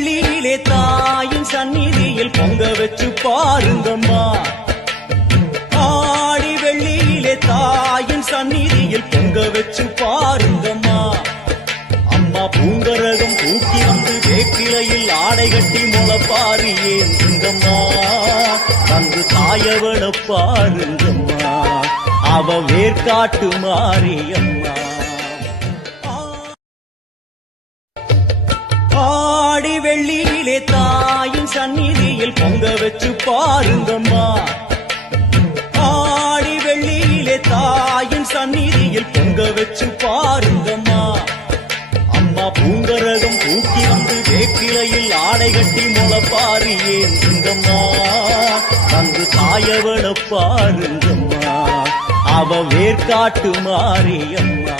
வெள்ளியிலே தாயின் சந்நிதியில் பொங்க வச்சு பாருங்கம்மா. ஆடி வெள்ளியிலே தாயின் சந்நிதியில் பொங்க வச்சு பாருங்கம்மா. அம்மா பூங்கரகம் தூக்கி வந்து வேப்பிலையில் ஆடை கட்டி முளப்பாரி ஏந்துங்கம்மா. வந்து தாயவள பாருங்கம்மா, அவ வேர்காட்டு மாரியம்மா. ஆடி வெள்ளியிலே தாயின் சந்நிதியில் பொங்க வச்சு பாருங்கம்மா. ஆடி வெள்ளியிலே தாயின் சந்நிதியில் பொங்க வச்சு பாருங்கம்மா. அம்மா பூங்கரகம் தூக்கி வந்து வேப்பிலையில் ஆடை கட்டி முளப்பாரி ஏந்துங்கம்மா. வந்து தாயவள பாருங்கம்மா, அவ வேர்காட்டு மாரியம்மா.